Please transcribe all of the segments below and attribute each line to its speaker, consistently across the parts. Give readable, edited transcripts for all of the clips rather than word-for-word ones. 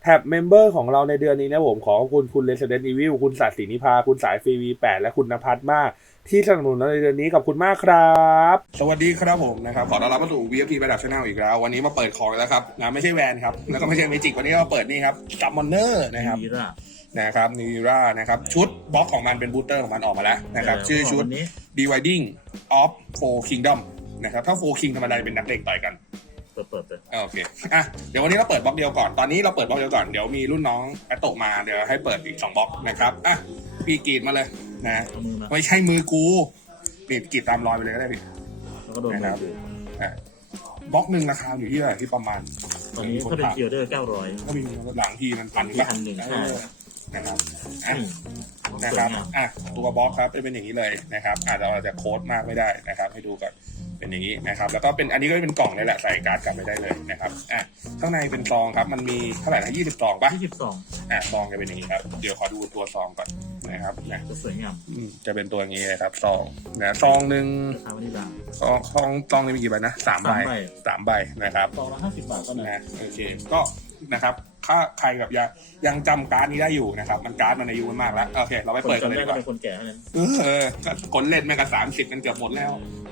Speaker 1: ท็บเมมเบอร์ของเราในเดือนนี้นะผมขอขอบคุณคุณ Resident Evil คุณศาสินิพาคุณสายฟรี V8 และคุณณภัทรมากที่สนับสนุนในเดือนนี้ขอบคุณมากครับสวัสดีครับผมนะครับขอต้อนรับมาสู่ VIP ระดับ Channel อีกแล้ววันนี้มาเปิดของแล้วครับนะไม่ใช่แวนครับแล้วก็ไม่ใช่เมจิกวันนี้เราเปิดนี่ครับซัมมอนเนอร์นะครับนะครับนิรานะครับชุดบล็อกของมันเป็นบูสเตอร์ของมันออกมาแล้วนะครับชื่อชุด Dividing of Four Kingdom นะครับถ้า Four King ธรรมดาเป็นนักเลงต่อยกัน
Speaker 2: เปิดเลย
Speaker 1: โอเคอ่ะเดี๋ยววันนี้เราเปิดบล็อกเดียวก่อนตอนนี้เราเปิดบล็อกเดียวก่อนเดี๋ยวมีรุ่นน้องแอตโตมาเดี๋ยวให้เปิดอีก2บล็อกนะครับอ่ะพี่กรีดมาเลยนะไม่ใช่มือกูกรีดตามรอยไปเลยก็ได้พี่
Speaker 2: แล้วก็โดน
Speaker 1: นะครับบล็อกหนึ่งราคาอยู่ที่อะไรที่ประมาณ
Speaker 2: ตอนนี้ถ้าเป็นเกียร์ได้900
Speaker 1: ก็มีหลังที่มัน
Speaker 2: 1,100ใช่
Speaker 1: นะครับนะครับตัวบล็อกครับจะเป็นอย่างนี้เลยนะครับเราจะโค้ดมากไม่ได้นะครับให้ดูก่อนเป็นอย่างนี้นะครับแล้วก็เป็นอันนี้ก็เป็นกล่องเลยแหละใส่การ์ดกลับไปได้เลยนะครับข้างในเป็นซองครับมันมีเท่าไหร่นะ20ซองป่ะ
Speaker 2: 20ซอง
Speaker 1: ซองจะเป็นอย่างนี้ครับเดี๋ยวขอดูตัวซองก่อนนะครับ
Speaker 2: จะสวยงาม
Speaker 1: จะเป็นตัวนี้นะครับซองนะซองหนึ่งซองนึงมีกี่ใบนะ3ใบนะครับ
Speaker 2: ซองละ50 บาทก็
Speaker 1: นะโอเคก็นะครับถ้าใครแบบยังจำการ์ดนี้ได้อยู่นะครับมันการ์ดมันอายุมันมากแล้วโอเคเราไปเปิดกันเลยดีกว่า
Speaker 2: คนแก่นั้น
Speaker 1: กดเล่นแม่งกับ30กันเกือบหมดแล้ว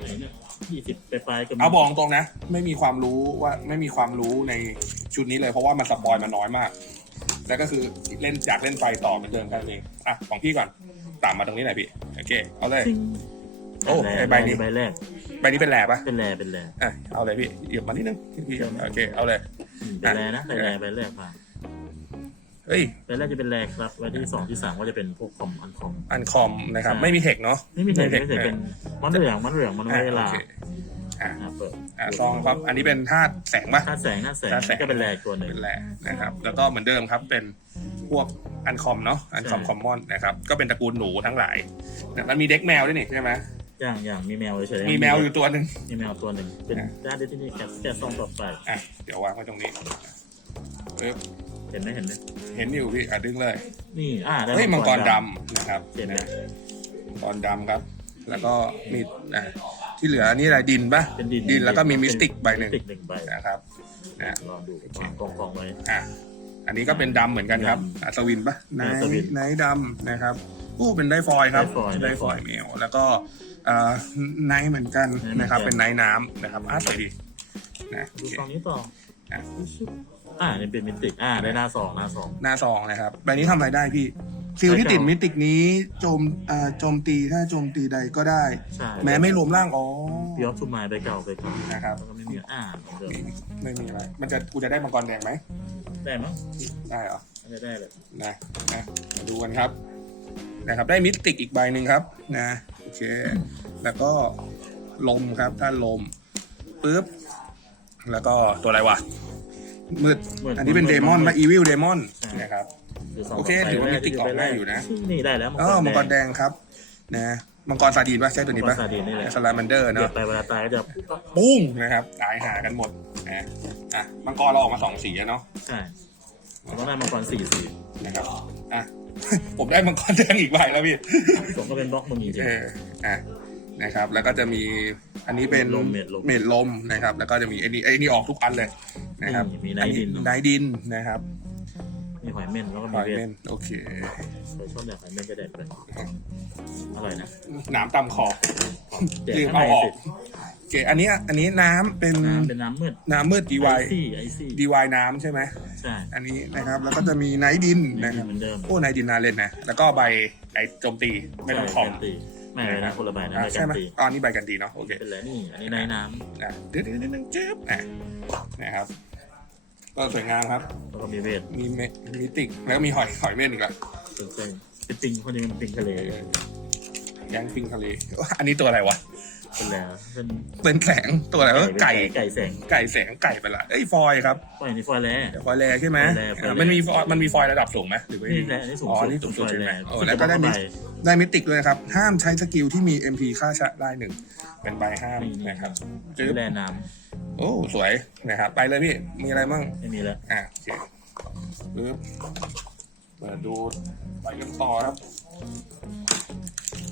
Speaker 2: 20ไปก็
Speaker 1: เอาบอกตรงนะไม่มีความรู้ในชุดนี้เลยเพราะว่ามันสปอยมาน้อยมากแล้วก็คือเล่นอยากเล่นไปต่อเหมือนเดิมกันเองของพี่ก่อนตามมาตรงนี้หน่อยพี่โอเคเอาเลยโอ้ใบนี้
Speaker 2: ใบแรก
Speaker 1: เป็นแหล่ปะ
Speaker 2: เป็นแหล่
Speaker 1: เอาเลยพี่หยิบมานิดนึงพี่โอเคเอาเลย
Speaker 2: เป็นแหล่นะเป็นแหล่ใบแรกมา
Speaker 1: เฮ้ย
Speaker 2: ใบแรกจะเป็นแหล่ครับใบที่2ที่3ก็จะเป็นพวกคอม
Speaker 1: อันคอมนะครับไม่มีเทคเนาะ
Speaker 2: ไม่มีเทคเป็นมันเหลืองมันเวลา
Speaker 1: ซองครับอันนี้เป็นธาตุแสงป่ะ
Speaker 2: ธาตุแสงก็เป็นแหล่ตัวหนึ่ง
Speaker 1: เป็นแหล่นะครับแล้วก็เหมือนเดิมครับเป็นพวกอันคอมเนาะอันคอมคอมมอนนะครับก็เป็นตระกูลหนูทั้งหลายมันมีเด็กแมวด้วยนี่ใช่ไหม
Speaker 2: อย่างมีแมวเฉย
Speaker 1: มีแมวอยู่ตัวหนึ่ง
Speaker 2: มีแมวตัวหนึ่งเป็นด้านที่นี่แกะซองต่อไป
Speaker 1: เดี๋ยววางไว้ตรงนี้
Speaker 2: เห็นไหมเ
Speaker 1: ห็นอยู่พี่ดึงเลย
Speaker 2: นี่
Speaker 1: เฮ้ยมังกรดำนะครับมังกรดำครับแล้วก็มีที่เหลือนี่อะไรดินป่ะดินแล้วก็มีมิสติกใบหนึ่งนะครับ
Speaker 2: ลองดูกองไว้
Speaker 1: อันนี้ก็เป็นดำเหมือนกันครับอัศวินป่ะไนท์ดำนะครับเป็นได้ฟอยครับได้ฟอยเมลแล้วก็ไนท์เหมือนกันนะครับเป็นไนท์น้ำนะครับสวยดี
Speaker 2: ดูซองนี้ต่อนี่เป็นมิติได้หน้าซอง
Speaker 1: นะครับใบนี้ทำอะไรได้พี่ซิลที่ติดมิติกนี้โจมตีถ้าโจมตีใดก็ได้แม้ไม่รวมร่าง
Speaker 2: ยอดทุ่มไม้ไปเก่า
Speaker 1: นะครับ
Speaker 2: แล้วก็ไม่มี
Speaker 1: ไม่มีอะไรกูจะได้มังกรแดงไหม
Speaker 2: ได้มั้ง
Speaker 1: ได้เหรอ
Speaker 2: ได้เลย
Speaker 1: นะมาดูกันครับนะครับได้มิติกอีกใบหนึ่งครับนะโอเคแล้วก็ลมครับถ้าลมปึ๊บแล้วก็ตัวอะไรวะมืดอันนี้เป็นเดมอนมาอีวิลเดมอนนะครับโอเคถือว่ามิติกออกได้อยู่นะ
Speaker 2: นี่ได้แล้ว
Speaker 1: มังกรแดงครับนะมังกรซาดีนป่ะใช่ตัวนี้ป่ะสลามันเดอร์เนาะ
Speaker 2: ไปเวลาตายก็จะ
Speaker 1: ปุ้งนะครับตายหากันหมดมังกรเราออกมา2 สีเนาะ
Speaker 2: ใช่แล้วก็ได้มังกร4 สี
Speaker 1: นะครับผมได้มังกรแดงอีกใบแล้วพี่
Speaker 2: ผมก็เป็นบล็อกมันมีจริง
Speaker 1: นะครับแล้วก็จะมีอันนี้เป็นเมดลมนะครับแล้วก็จะมีไอ้นี่ออกทุกอันเลยนะครับ
Speaker 2: มีไน
Speaker 1: ดินนะครับ
Speaker 2: มีหอยเม่นแล้วก็มี
Speaker 1: หอยเม่นโอเค
Speaker 2: ชอบแบบหอยเม่นก็ได้เลยอร่อยนะ
Speaker 1: น้ำตำคอลืมเอาออกโอเคอันนี้น้ำเป็น
Speaker 2: น้ำ
Speaker 1: มืดดีวายน้ำใช่ไหม
Speaker 2: ใช่
Speaker 1: อันนี้นะครับแล้วก็จะมีไนดินนะครับไนดินน่าเล่นนะแล้วก็ใบโจมตีไม่ต้องคอม
Speaker 2: ไม่เลยนะคนละใบนะ
Speaker 1: ใช่ไหมอันนี้ใบกันตีเนาะโอเค
Speaker 2: เป็นไรนี่อันนี้ในน้
Speaker 1: ำเดี๋ยวจึ๊บนะครับก็สวยงามครับ
Speaker 2: แล้วก็มีเวท
Speaker 1: มีติ่งแล้วมีหอยเม่นอีกแล้ว
Speaker 2: เป็นติ่งคนนี้มันติ่งทะเล
Speaker 1: ย่างติ่งทะเลอันนี้ตัวอะไรวะ
Speaker 2: เป็นแล้ว
Speaker 1: เป็นแสงตัวอะไรวะไก่
Speaker 2: แสง
Speaker 1: ไก่ไปละฟอยครับ
Speaker 2: นี่ฟอย
Speaker 1: แลใช่ไหมมันมีฟอยระดับสูงไหมหรือไม่
Speaker 2: นี่สูง
Speaker 1: นี่สูงสุดใช่ไหมแล้วก็ได้มิติกด้วยครับห้ามใช้สกิลที่มี MP ค่าชะได้1เป็นใบห้ามนะครับ
Speaker 2: จื้อแลน้
Speaker 1: ำโอ้สวยนะครับไปเลยพี่มีอะไรบ้าง
Speaker 2: ไม่มีแล้ว
Speaker 1: โอเคปึ๊บเปิดดูไปกันต่อครับ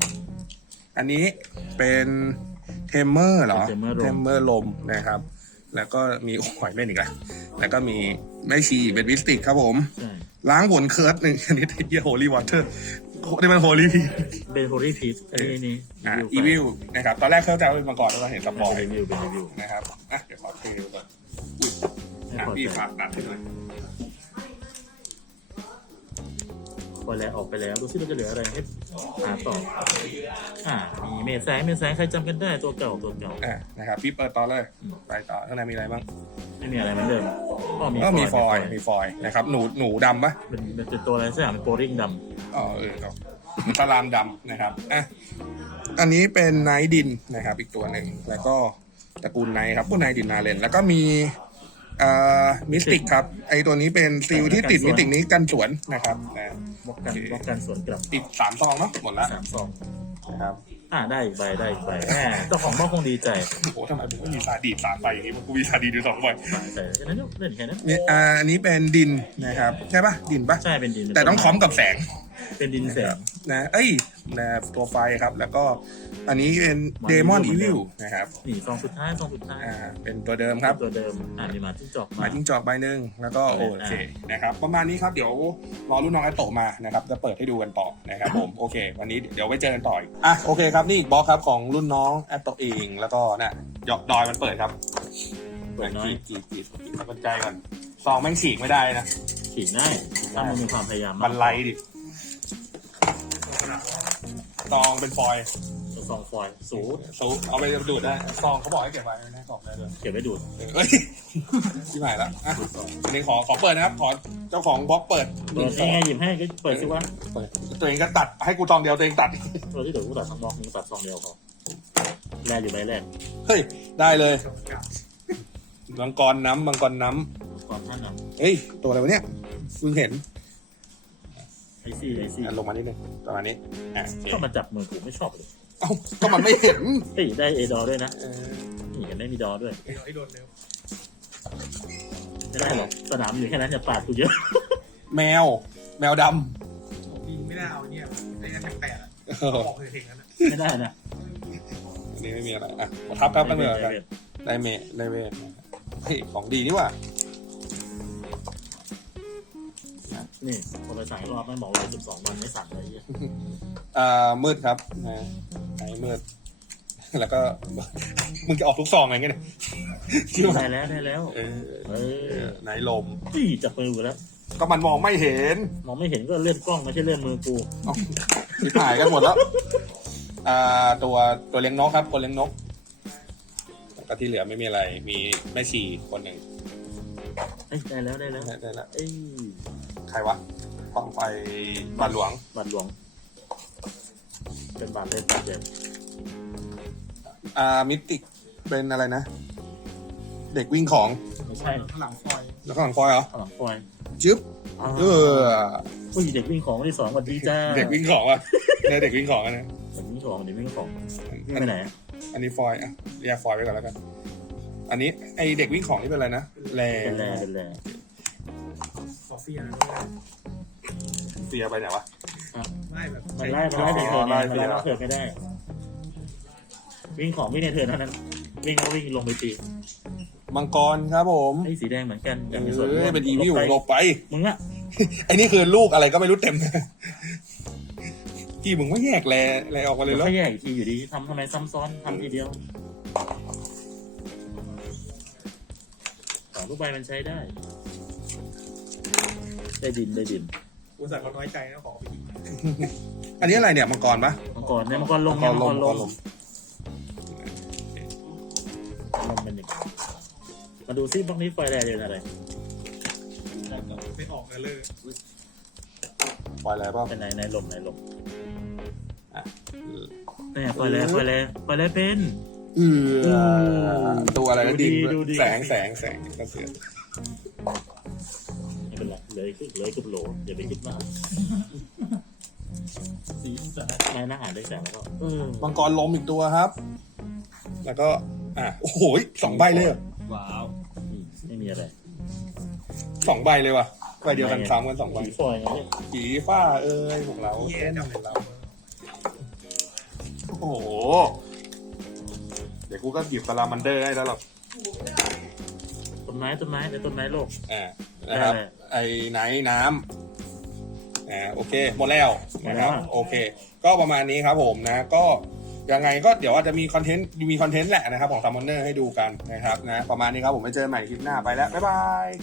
Speaker 1: อันนี้เป็นเทมเมอร์เหรอเทมเมอร์ลมนะครับแล้วก็มีหอยเม่นอีกแล้วแล้วก็มีแม่ชีเป็นวิสติกครับผม
Speaker 2: ใช่
Speaker 1: ล้างบนเคิร์ดหนึ่งอันนี้เยี่ยโฮลี่วอเตอร์นี่มันโฮลี่พี
Speaker 2: เป็นโฮลี่พีซอันนี้
Speaker 1: อีวิลนะครับตอนแรกเข้าใจว่าเป็นมังกรแล้วเราเห็นสปอย
Speaker 2: รีวิวเป็นรีวิว
Speaker 1: นะครับอ่ะเดี๋ยวขอเทก่อน
Speaker 2: ให้พอ
Speaker 1: พี่
Speaker 2: ใจ
Speaker 1: ฝากตัดให้หน่อย
Speaker 2: พอแล้วออกไปแล้วดูซิเราจะเหลืออะไรให้หาต่อมีเมแสงใครจำกันได้ตัวเก่า
Speaker 1: นะครับพี่เปิดต่อเลยไปต่อข้างในมีอะไรบ้าง
Speaker 2: ไม่มีอะไรเหมือนเดิม
Speaker 1: ก็มีฟอยล์นะครับหนูดำปะ
Speaker 2: เป็นตัวอะไรสักอย่างเป็นโปรริงด
Speaker 1: อ๋อครับตารามดำนะครับอ่ะอันนี้เป็นไนท์ดินนะครับอีกตัวหนึ่งแล้วก็ตระกูลไนท์ครับพวกไนท์ดินนาเลนแล้วก็มีมิสติกครับไอตัวนี้เป็นซิลที่ติดมิสติกนี้กันสวนนะครับนะ
Speaker 2: ำบล็อกกันสวนกลับ
Speaker 1: ติด3 ซองเนาะหมดละ
Speaker 2: 3 ซอง
Speaker 1: นะครับ
Speaker 2: ได้อีกใบแหมเจ้าของบ้านคงดีใจ
Speaker 1: โอ้โหทำไมผมไม่มีซาดีด3 ใบอย่างนี้มันกูมีซาดีดอยู่2 ใบ
Speaker 2: แต่แค่นั้นเล่นแค่นั้น
Speaker 1: นี่อันนี้เป็นดินนะครับใช่ปะดินปะ
Speaker 2: ใช่เป็นดิน
Speaker 1: แต่ต้องพร้อมกับแสง
Speaker 2: เป็นดินแสง
Speaker 1: นะนะตัวไฟครับแล้วก็อันนี้เป็นเดมอนอีวิลนะครับ
Speaker 2: นี่ซองสุดท้าย
Speaker 1: เป็นตัวเดิมครับ
Speaker 2: ตัวเดิมมีมาจิ้งจอก
Speaker 1: หมายจิ้งจอกใบหนึ่งแล้วก็โอเคนะครับประมาณนี้ครับเดี๋ยวรอรุ่นน้องไอโตะมานะครับจะเปิดให้ดูกันต่อนะครับผมโอเค วันนี้เดี๋ยวไว้เจอกันต่ออีกโอเคครับนี่อีกบล็อกครับของรุ่นน้องไอโตะเองแล้วก็น่ะดอยมันเปิดครับ
Speaker 2: เปิดน้อย
Speaker 1: จีบสนใจก่อนซองแม่งฉีกไม่ได้นะ
Speaker 2: ฉีดได้ถ้ามันมีความพยายาม
Speaker 1: มันไล่ดิซองเป็นฟอยล์
Speaker 2: ซองฟอยล์สูด
Speaker 1: เอาไปดูดได้ซองเขาบอกให้เก็บไว้ในกล่องได้เลย
Speaker 2: เก็บไว้ดูด
Speaker 1: เฮ้ยที่หมายแล้วอ่ะอันนี้ขอเปิดนะครับขอเจ้าของบล็อกเปิด
Speaker 2: เปิดยังไงหยิบให้ก็เปิดสิวะ
Speaker 1: เปิดตัวเองก็ตัดให้กูซองเดียวตัวเองตัด
Speaker 2: ตัวที่เดี๋ยวกูตัดทั้งบล็อกมึงตัดซองเดียวพอแรกอยู่ใบแรก
Speaker 1: เฮ้ยได้เลยมังกรน้ำ
Speaker 2: ก่อนท่านน
Speaker 1: เฮ้ยตัวอะไรวะเนี่ยเพิ่งเห็น
Speaker 2: ำไอซี่
Speaker 1: ลงมานิดนึงประมาณนี้โอเค
Speaker 2: ก็มาจับมือกูไม่ชอบเลย
Speaker 1: เอ้าก็มันไม่เห็น
Speaker 2: เฮ้ยได้เอดอด้วยนะนี่ยังไม่มีดอด้วย
Speaker 1: ไอ้โดนเร็ว
Speaker 2: ไม่ได้หรอกสนามอยู่แค่นั้นอย่าปาดกูเยอะ
Speaker 1: แมวด
Speaker 3: ยิงไม่ได้เอาเนี่ยไม่ได้แปลกๆอ่ะ
Speaker 1: ำ
Speaker 3: บอกเลยเพลงนั้นอ่ะ
Speaker 2: ไม่ได้นะ
Speaker 1: อันนี้ไม่มีอะไรอ่ะทับตั้งเลยกันได้เวทเฮ้ยของดีนี่ว่ะ
Speaker 2: นี่พอไปสั่งรอบไม่บอกว่า12 วันไม่สั่งเลย
Speaker 1: มืดครับนะไหนมืด แล้วก็มึงจะออกทุกซองอะไรเงี้ยเนี่ย
Speaker 2: ได้แล้ว
Speaker 1: ไหนลม
Speaker 2: นี่จับมือกูแล้ว
Speaker 1: ก็มันมองไม่เห็น
Speaker 2: มองไม่เห็นก็เลื่อนกล้องไม่ใช่เลื่อนมือกู
Speaker 1: ที่ถ่ายกันหมดแล้วตัวเลี้ยงนกครับคนเลี้ยงนกแล้วก็ที่เหลือไม่มีอะไรมีแม่ชีคนหนึ่ง
Speaker 2: ได้แล้ว
Speaker 1: ได้ละ
Speaker 2: เอ้ย
Speaker 1: ใครวะกองไฟบาทหลวง
Speaker 2: บาทหลวงเป็นบาทเล่นบาทเด่น
Speaker 1: มิติกเป็นอะไรนะ เด็กวิ่งของ
Speaker 2: ไม่ใช่
Speaker 3: ข้างหลังฟอย
Speaker 1: แล้วก็หลังฟอยเหรอ
Speaker 2: ข้างหลังฟอย
Speaker 1: จึ๊บ
Speaker 2: ผู้หญิงเด็กวิ่งของที่2วันดีจ้า
Speaker 1: เด็กวิ่งของอ่ะเนี่ยเด็กวิ่งของอ่ะนะ
Speaker 2: เด็กวิ่งของวิ่งไปไหน
Speaker 1: อันนี้ฟอยอ่ะแยกฟอยไว้ก่อนแล้วกัน อันนี้ไอเด็กวิ่งของนี่เป็นอะไรนะแล
Speaker 2: เป็นแร่
Speaker 3: คอฟฟี่อะไร
Speaker 1: เสียไปไหนวะ
Speaker 3: ไม่แบบ
Speaker 2: มันไล่เด็กเถิดมันไล่เถิดไม่ได้ วิ่งของวิ่งในเถิดเท่านั้นวิ่งลงไปตี
Speaker 1: มังกรครับผม
Speaker 2: ไอ้สีแดงเหมือนกันแต่มี
Speaker 1: เป็นอีวิวหลบไป
Speaker 2: มึงอะ
Speaker 1: ไอ้นี่คือลูกอะไรก็ไม่รู้เต็มที่มึงไม่แยกแลออกมาเลย
Speaker 2: แล้
Speaker 1: แล้ว ว
Speaker 2: แยกอีกทีอยู่ดีทำไมซ้ำซ้อนทำทีเดียว2 ลูกใบมันใช้ได้ดิน
Speaker 3: อุตส่าห์เขาน้อยใจนะขอไปกิน
Speaker 1: อันนี้อะไรเนี่ยมังกรปะ
Speaker 2: มังกรเนี่ยมังกรลง
Speaker 1: ลม
Speaker 2: เป็นหนึ่งมาดูซิบล็อกนี้ไฟแดงเป็นอะไร
Speaker 3: ไม่ออกกันเลย
Speaker 1: ปล่อยอะไรป่ะ
Speaker 2: เป็นในลม
Speaker 1: อ่ะ
Speaker 2: เนี่ยไฟแดงเป็น
Speaker 1: ตัวอะไรนะดิน
Speaker 2: ดูดี
Speaker 1: แสงก็เสือ
Speaker 2: ไม่เป็นไรเลยคือโหลอย่าไปคิดมากสีสันนายอาหารได้แสงแล้วก็
Speaker 1: มังกรลมอีกตัวครับ แล้วก็โอ้โห2 ใบเลย
Speaker 2: ว้าวไม่มีอะไร
Speaker 1: 2 ใบเลยว่ะใบเดียวกันซ้ำกัน2 ใบ
Speaker 2: สีฟอยไงเนี่ย
Speaker 1: ผีฟ้าของเราเต้นของเราโอ้โหเดี๋ยวกูก็หยิบสลามันเดอร์ให้แล้วหรอก
Speaker 2: ต้นไม้ในต้นไม้โลก
Speaker 1: นะครับ
Speaker 2: ได้
Speaker 1: ไอ้ไหนน้ำโอเคหมดแล้วนะครับ
Speaker 2: หมดแล้ว
Speaker 1: โอเค ก็ประมาณนี้ครับผมนะก็ยังไงก็เดี๋ยวอาจจะมีคอนเทนต์แหละนะครับของซัมมอนเนอร์ให้ดูกันนะครับนะประมาณนี้ครับผมไปเจอกันใหม่คลิปหน้าไปแล้วบ๊ายบาย